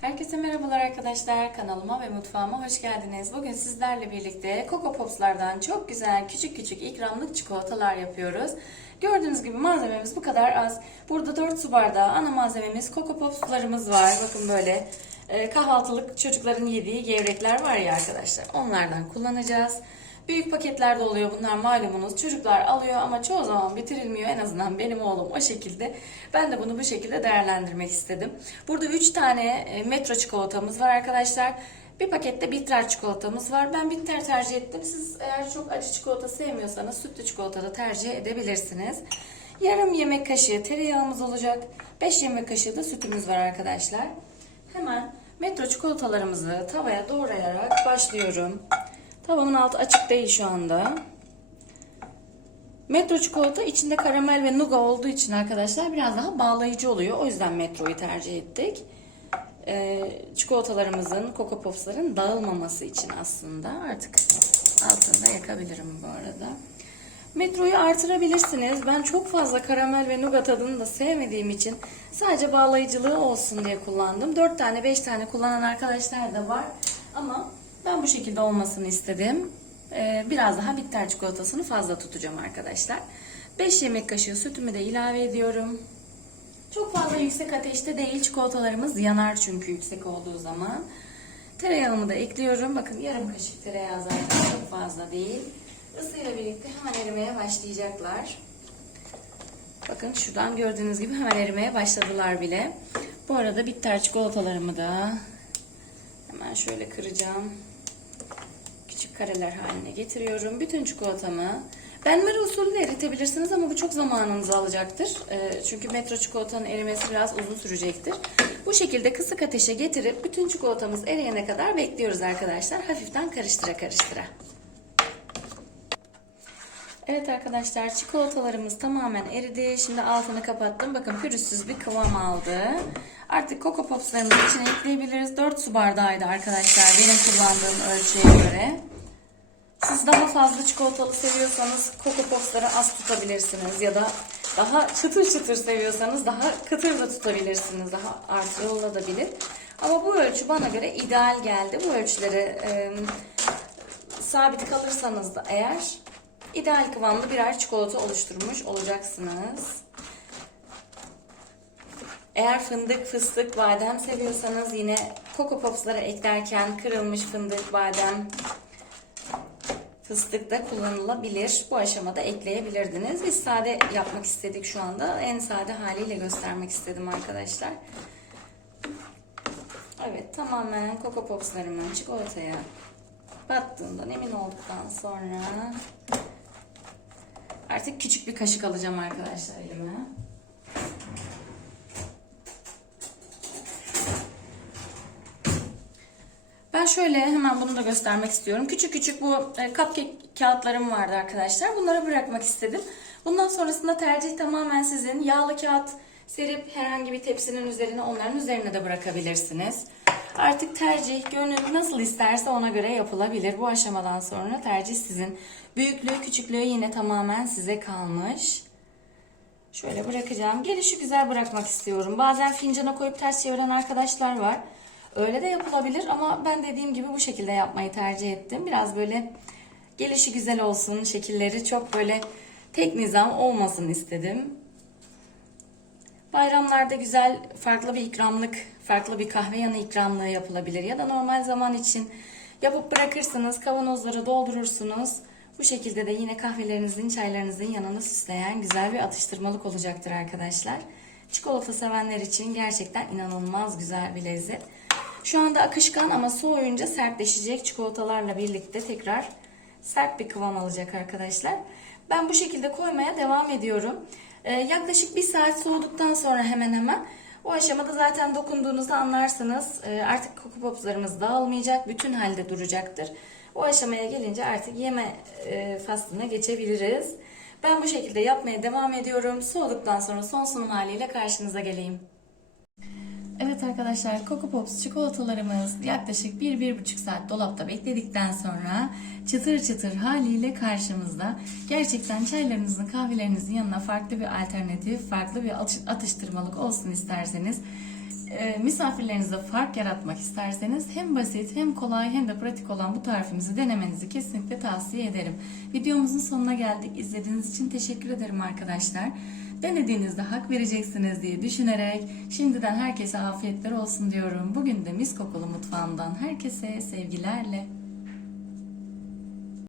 Herkese merhabalar arkadaşlar. Kanalıma ve mutfağıma hoş geldiniz. Bugün sizlerle birlikte Coco Pops'lardan çok güzel küçük küçük ikramlık çikolatalar yapıyoruz. Gördüğünüz gibi malzememiz bu kadar az. Burada 4 su bardağı ana malzememiz Coco Pops'larımız var. Bakın böyle e, kahvaltılık çocukların yediği gevrekler var ya arkadaşlar. Onlardan kullanacağız. Büyük paketlerde oluyor bunlar malumunuz. Çocuklar alıyor ama çoğu zaman bitirilmiyor. En azından benim oğlum o şekilde. Ben de bunu bu şekilde değerlendirmek istedim. Burada 3 tane e, metro çikolatamız var arkadaşlar. Bir pakette bitter çikolatamız var. Ben bitter tercih ettim. Siz eğer çok acı çikolata sevmiyorsanız sütlü çikolata da tercih edebilirsiniz. Yarım yemek kaşığı tereyağımız olacak. 5 yemek kaşığı da sütümüz var arkadaşlar. Hemen metro çikolatalarımızı tavaya doğrayarak başlıyorum. Tavamın altı açık değil şu anda. Metro çikolata içinde karamel ve nuga olduğu için arkadaşlar biraz daha bağlayıcı oluyor. O yüzden metroyu tercih ettik. Ee, çikolatalarımızın, Coco Pops'ların dağılmaması için aslında. Artık altını da yakabilirim bu arada. Metroyu artırabilirsiniz. Ben çok fazla karamel ve nuga tadını da sevmediğim için sadece bağlayıcılığı olsun diye kullandım. 4 tane 5 tane kullanan arkadaşlar da var. Ama ben bu şekilde olmasını istedim. Ee, biraz daha bitter çikolatasını fazla tutacağım arkadaşlar. 5 yemek kaşığı sütümü de ilave ediyorum. Çok fazla yüksek ateşte değil. Çikolatalarımız yanar çünkü yüksek olduğu zaman. Tereyağımı da ekliyorum. Bakın yarım kaşık tereyağı zaten çok fazla değil. Isıyla birlikte hemen erimeye başlayacaklar. Bakın şuradan gördüğünüz gibi hemen erimeye başladılar bile. Bu arada bitter çikolatalarımı da hemen şöyle kıracağım. Kareler haline getiriyorum. Bütün çikolatamı benmari usulü de eritebilirsiniz ama bu çok zamanınızı alacaktır. Ee, Çünkü metro çikolatanın erimesi biraz uzun sürecektir. Bu şekilde kısık ateşe getirip bütün çikolatamız eriyene kadar bekliyoruz arkadaşlar. Hafiften karıştıra karıştıra. Evet arkadaşlar çikolatalarımız tamamen eridi. Şimdi altını kapattım. Bakın pürüzsüz bir kıvam aldı. Artık Coco Pops'larımızı içine ekleyebiliriz. 4 su bardağıydı arkadaşlar benim kullandığım ölçüye göre. Siz daha fazla çikolatalı seviyorsanız Coco Pops'ları az tutabilirsiniz. Ya da daha çıtır çıtır seviyorsanız daha kıtır da tutabilirsiniz. Daha artı olabilir. Ama bu ölçü bana göre ideal geldi. Bu ölçülere e, sabit kalırsanız da eğer ideal kıvamlı birer çikolata oluşturmuş olacaksınız. Eğer fındık, fıstık, badem seviyorsanız yine Coco Pops'lara eklerken kırılmış fındık, badem, fıstık da kullanılabilir. Bu aşamada ekleyebilirdiniz. Biz sade yapmak istedik şu anda. En sade haliyle göstermek istedim arkadaşlar. Evet tamamen Coco Pops'larımın çikolataya battığından emin olduktan sonra artık küçük bir kaşık alacağım arkadaşlar elime. Ben şöyle hemen bunu da göstermek istiyorum. Küçük küçük bu e, cupcake kağıtlarım vardı arkadaşlar. Bunları bırakmak istedim. Bundan sonrasında tercih tamamen sizin. Yağlı kağıt serip herhangi bir tepsinin üzerine onların üzerine de bırakabilirsiniz. Artık tercih gönül nasıl isterse ona göre yapılabilir. Bu aşamadan sonra tercih sizin. Büyüklüğü küçüklüğü yine tamamen size kalmış. Şöyle bırakacağım. Gelişi güzel bırakmak istiyorum. Bazen fincana koyup ters çeviren arkadaşlar var. Öyle de yapılabilir ama ben dediğim gibi bu şekilde yapmayı tercih ettim. Biraz böyle gelişi güzel olsun, şekilleri çok böyle tek nizam olmasın istedim. Bayramlarda güzel farklı bir ikramlık, farklı bir kahve yanı ikramlığı yapılabilir ya da normal zaman için yapıp bırakırsınız, kavanozları doldurursunuz. Bu şekilde de yine kahvelerinizin, çaylarınızın yanına süsleyen güzel bir atıştırmalık olacaktır arkadaşlar. Çikolata sevenler için gerçekten inanılmaz güzel bir lezzet. Şu anda akışkan ama soğuyunca sertleşecek çikolatalarla birlikte tekrar sert bir kıvam alacak arkadaşlar. Ben bu şekilde koymaya devam ediyorum. Ee, yaklaşık bir saat soğuduktan sonra hemen hemen o aşamada zaten dokunduğunuzda anlarsınız. Ee, artık Coco Pops'larımız dağılmayacak, bütün halde duracaktır. O aşamaya gelince artık yeme e, faslına geçebiliriz. Ben bu şekilde yapmaya devam ediyorum. Soğuduktan sonra son sunum haliyle karşınıza geleyim. Evet arkadaşlar Coco Pops çikolatalarımız yaklaşık 1-1,5 saat dolapta bekledikten sonra çıtır çıtır haliyle karşımızda. Gerçekten çaylarınızın kahvelerinizin yanına farklı bir alternatif, farklı bir atıştırmalık olsun isterseniz e, misafirlerinize fark yaratmak isterseniz hem basit hem kolay hem de pratik olan bu tarifimizi denemenizi kesinlikle tavsiye ederim. Videomuzun sonuna geldik. İzlediğiniz için teşekkür ederim arkadaşlar. Denediğinizde hak vereceksiniz diye düşünerek şimdiden herkese afiyetler olsun diyorum. Bugün de mis kokulu mutfağımdan herkese sevgilerle.